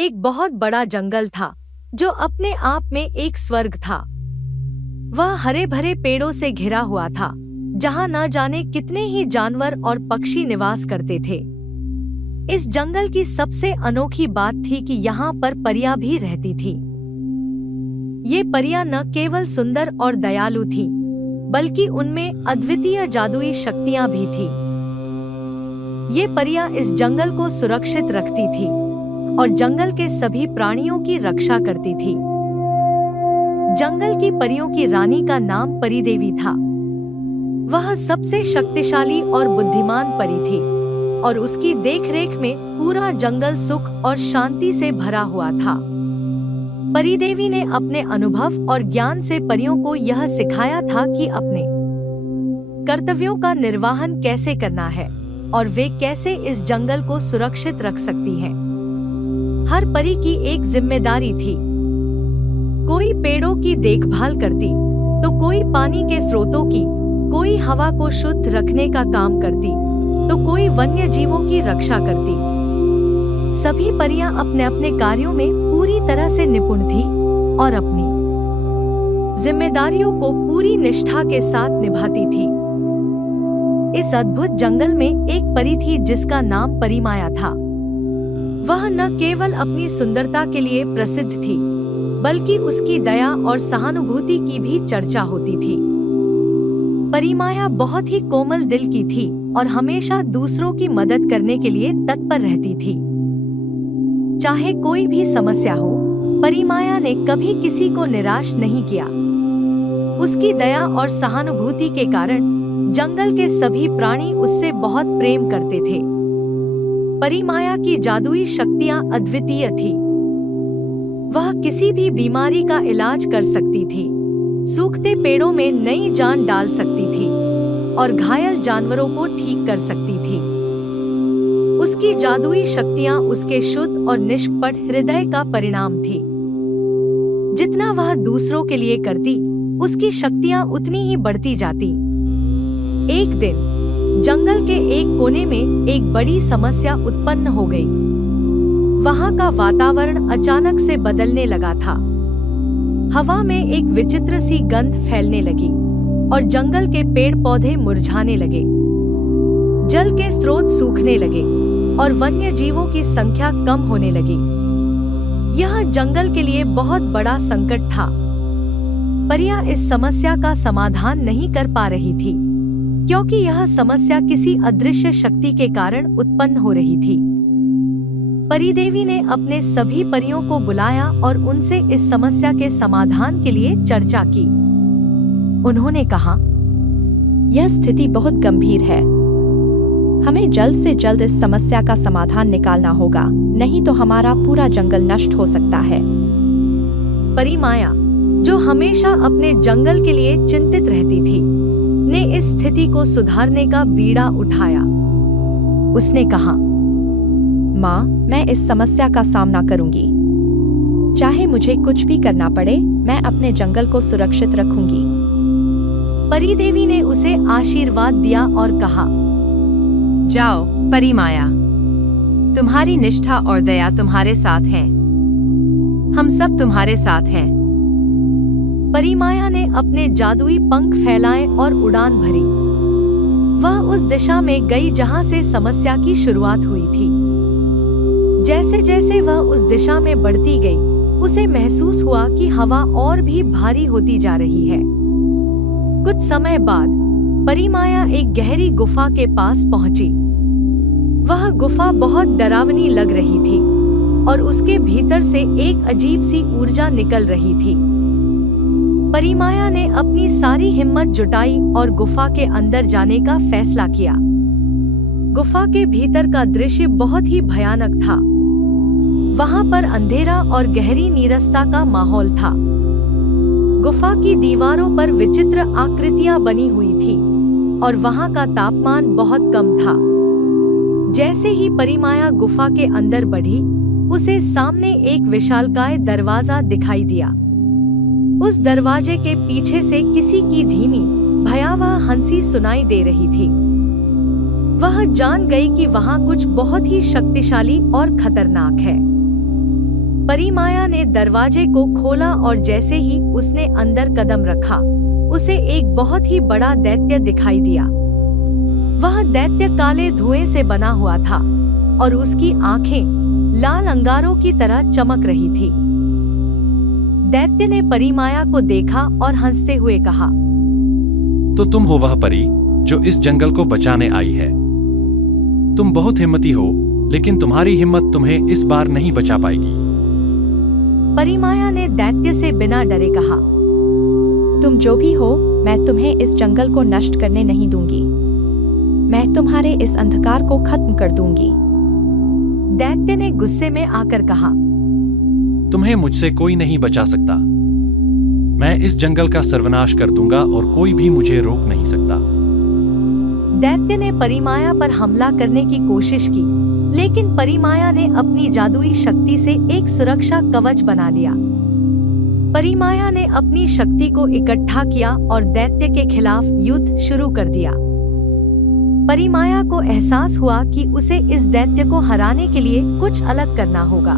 एक बहुत बड़ा जंगल था जो अपने आप में एक स्वर्ग था। वह हरे भरे पेड़ों से घिरा हुआ था, जहां न जाने कितने ही जानवर और पक्षी निवास करते थे। इस जंगल की सबसे अनोखी बात थी कि यहाँ पर परियां भी रहती थी। ये परियां न केवल सुंदर और दयालु थीं, बल्कि उनमें अद्वितीय जादुई शक्तियां भी थीं। ये परियां इस जंगल को सुरक्षित रखती थी और जंगल के सभी प्राणियों की रक्षा करती थी। जंगल की परियों की रानी का नाम परिदेवी था। वह सबसे शक्तिशाली और बुद्धिमान परी थी और उसकी देखरेख में पूरा जंगल सुख और शांति से भरा हुआ था। परिदेवी ने अपने अनुभव और ज्ञान से परियों को यह सिखाया था कि अपने कर्तव्यों का निर्वहन कैसे करना है और वे कैसे इस जंगल को सुरक्षित रख सकती हैं। हर परी की एक जिम्मेदारी थी। कोई पेड़ों की देखभाल करती, तो कोई पानी के स्रोतों की, कोई हवा को शुद्ध रखने का काम करती, तो कोई वन्य जीवों की रक्षा करती। सभी परियां अपने अपने कार्यों में पूरी तरह से निपुण थीं और अपनी जिम्मेदारियों को पूरी निष्ठा के साथ निभाती थी। इस अद्भुत जंगल में एक परी थी जिसका नाम परिमाया था। वह न केवल अपनी सुंदरता के लिए प्रसिद्ध थी, बल्कि उसकी दया और सहानुभूति की भी चर्चा होती थी। परिमाया बहुत ही कोमल दिल की थी और हमेशा दूसरों की मदद करने के लिए तत्पर रहती थी। चाहे कोई भी समस्या हो, परिमाया ने कभी किसी को निराश नहीं किया। उसकी दया और सहानुभूति के कारण जंगल के सभी प्राणी उससे बहुत प्रेम करते थे। परिमाया की जादुई शक्तियां अद्वितीय थी। वह किसी भी बीमारी का इलाज कर सकती थी, सूखते पेड़ों में नई जान डाल सकती थी और घायल जानवरों को ठीक कर सकती थी। उसकी जादुई शक्तियां उसके शुद्ध और निष्कपट हृदय का परिणाम थी। जितना वह दूसरों के लिए करती, उसकी शक्तियां उतनी ही बढ़ती जाती। एक दिन जंगल के एक कोने में एक बड़ी समस्या उत्पन्न हो गई। वहां का वातावरण अचानक से बदलने लगा था। हवा में एक विचित्र सी गंध फैलने लगी और जंगल के पेड़ पौधे मुरझाने लगे। जल के स्रोत सूखने लगे और वन्य जीवों की संख्या कम होने लगी। यह जंगल के लिए बहुत बड़ा संकट था। परियां इस समस्या का समाधान नहीं कर पा रही थी, क्योंकि यह समस्या किसी अदृश्य शक्ति के कारण उत्पन्न हो रही थी। परिदेवी ने अपने सभी परियों को बुलाया और उनसे इस समस्या के समाधान के लिए चर्चा की। उन्होंने कहा, यह स्थिति बहुत गंभीर है। हमें जल्द से जल्द इस समस्या का समाधान निकालना होगा, नहीं तो हमारा पूरा जंगल नष्ट हो सकता है। परिमाया, जो हमेशा अपने जंगल के लिए चिंतित रहती थी, ने इस स्थिति को सुधारने का बीड़ा उठाया। उसने कहा, माँ, मैं इस समस्या का सामना करूंगी। चाहे मुझे कुछ भी करना पड़े, मैं अपने जंगल को सुरक्षित रखूंगी। परिदेवी ने उसे आशीर्वाद दिया और कहा, जाओ परिमाया, तुम्हारी निष्ठा और दया तुम्हारे साथ है। हम सब तुम्हारे साथ हैं। परिमाया ने अपने जादुई पंख फैलाए और उड़ान भरी। वह उस दिशा में गई जहां से समस्या की शुरुआत हुई थी। जैसे जैसे वह उस दिशा में बढ़ती गई, उसे महसूस हुआ कि हवा और भी भारी होती जा रही है। कुछ समय बाद परिमाया एक गहरी गुफा के पास पहुंची। वह गुफा बहुत डरावनी लग रही थी और उसके भीतर से एक अजीब सी ऊर्जा निकल रही थी। परिमाया ने अपनी सारी हिम्मत जुटाई और गुफा के अंदर जाने का फैसला किया। गुफा के भीतर का दृश्य बहुत ही भयानक था। वहां पर अंधेरा और गहरी नीरसता का माहौल था। गुफा की दीवारों पर विचित्र आकृतियां बनी हुई थी और वहां का तापमान बहुत कम था। जैसे ही परिमाया गुफा के अंदर बढ़ी, उसे सामने एक विशालकाय दरवाजा दिखाई दिया। उस दरवाजे के पीछे से किसी की धीमी, भयावह हंसी सुनाई दे रही थी। वह जान गई कि वहां कुछ बहुत ही शक्तिशाली और खतरनाक है। परिमाया ने दरवाजे को खोला और जैसे ही उसने अंदर कदम रखा, उसे एक बहुत ही बड़ा दैत्य दिखाई दिया। वह दैत्य काले धुएं से बना हुआ था और उसकी आंखें लाल अंगारों की तरह चमक रही थी। दैत्य ने परिमाया को देखा और हंसते हुए कहा, तो तुम हो वह परी जो इस जंगल को बचाने आई है। तुम बहुत हिम्मती हो, लेकिन तुम्हारी हिम्मत तुम्हें इस बार नहीं बचा पाएगी। परिमाया ने दैत्य से बिना डरे कहा, तुम जो भी हो, मैं तुम्हें इस जंगल को नष्ट करने नहीं दूंगी। मैं तुम्हारे इस अंधकार को खत्म कर दूंगी। दैत्य ने गुस्से में आकर कहा, तुम्हें मुझसे कोई नहीं बचा सकता। मैं इस जंगल का सर्वनाश कर दूंगा और कोई भी मुझे रोक नहीं सकता। दैत्य ने परिमाया पर हमला करने की कोशिश की, लेकिन परिमाया ने अपनी जादुई शक्ति से एक सुरक्षा कवच बना लिया। परिमाया ने अपनी शक्ति को इकट्ठा किया और दैत्य के खिलाफ युद्ध शुरू कर दिया। परिमाया को एहसास हुआ कि उसे इस दैत्य को हराने के लिए कुछ अलग करना होगा।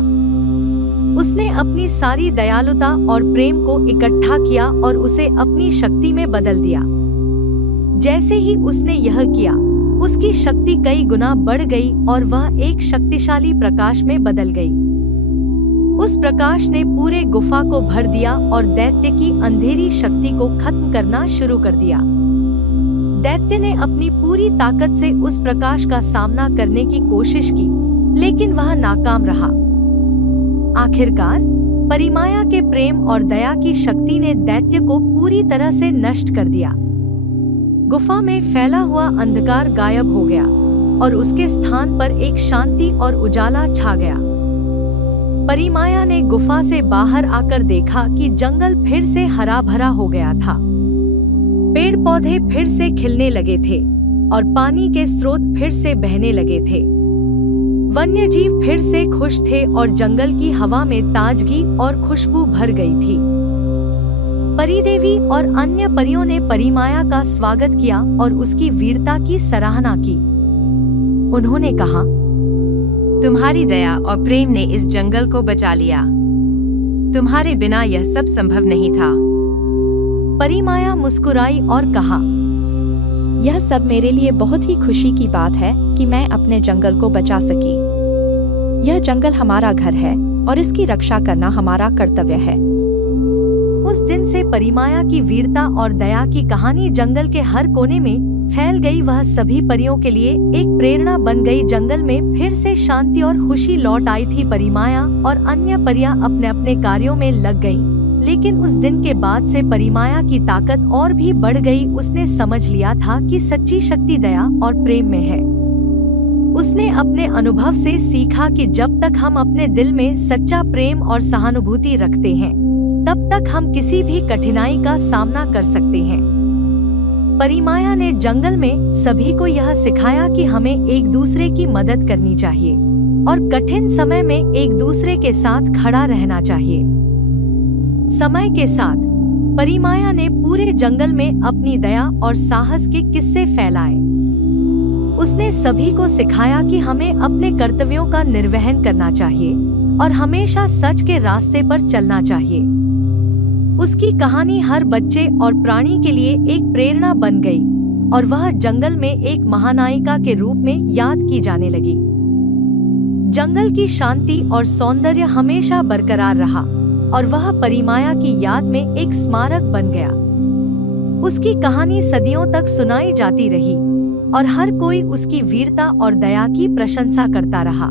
उसने अपनी सारी दयालुता और प्रेम को इकट्ठा किया और उसे अपनी शक्ति में बदल दिया। जैसे ही उसने यह किया, उसकी शक्ति कई गुना बढ़ गई और वह एक शक्तिशाली प्रकाश में बदल गई। उस प्रकाश ने पूरे गुफा को भर दिया और दैत्य की अंधेरी शक्ति को खत्म करना शुरू कर दिया। दैत्य ने अपनी पूरी ताकत से उस प्रकाश का सामना करने की कोशिश की, लेकिन वह नाकाम रहा। आखिरकार परिमाया के प्रेम और दया की शक्ति ने दैत्य को पूरी तरह से नष्ट कर दिया। गुफा में फैला हुआ अंधकार गायब हो गया और उसके स्थान पर एक शांति और उजाला छा गया। परिमाया ने गुफा से बाहर आकर देखा कि जंगल फिर से हरा भरा हो गया था। पेड़ पौधे फिर से खिलने लगे थे और पानी के स्रोत फिर से बहने लगे थे। वन्यजीव फिर से खुश थे और जंगल की हवा में ताजगी और खुशबू भर गई थी। परिदेवी और अन्य परियों ने परिमाया का स्वागत किया और उसकी वीरता की सराहना की। उन्होंने कहा, तुम्हारी दया और प्रेम ने इस जंगल को बचा लिया। तुम्हारे बिना यह सब संभव नहीं था। परिमाया मुस्कुराई और कहा, यह सब मेरे लिए बहुत ही खुशी की बात है कि मैं अपने जंगल को बचा सकी। यह जंगल हमारा घर है और इसकी रक्षा करना हमारा कर्तव्य है। उस दिन से परिमाया की वीरता और दया की कहानी जंगल के हर कोने में फैल गई। वह सभी परियों के लिए एक प्रेरणा बन गई। जंगल में फिर से शांति और खुशी लौट आई थी। परिमाया और अन्य परियां अपने अपने कार्यों में लग गईं। लेकिन उस दिन के बाद से परिमाया की ताकत और भी बढ़ गई। उसने समझ लिया था कि सच्ची शक्ति दया और प्रेम में है। उसने अपने अनुभव से सीखा कि जब तक हम अपने दिल में सच्चा प्रेम और सहानुभूति रखते हैं, तब तक हम किसी भी कठिनाई का सामना कर सकते हैं। परिमाया ने जंगल में सभी को यह सिखाया कि हमें एक दूसरे की मदद करनी चाहिए और कठिन समय में एक दूसरे के साथ खड़ा रहना चाहिए। समय के साथ परिमाया ने पूरे जंगल में अपनी दया और साहस के किस्से फैलाए। उसने सभी को सिखाया कि हमें अपने कर्तव्यों का निर्वहन करना चाहिए और हमेशा सच के रास्ते पर चलना चाहिए। उसकी कहानी हर बच्चे और प्राणी के लिए एक प्रेरणा बन गई और वह जंगल में एक महानायिका के रूप में याद की जाने लगी। जंगल की शांति और सौंदर्य हमेशा बरकरार रहा और वह परिमाया की याद में एक स्मारक बन गया। उसकी कहानी सदियों तक सुनाई जाती रही और हर कोई उसकी वीरता और दया की प्रशंसा करता रहा।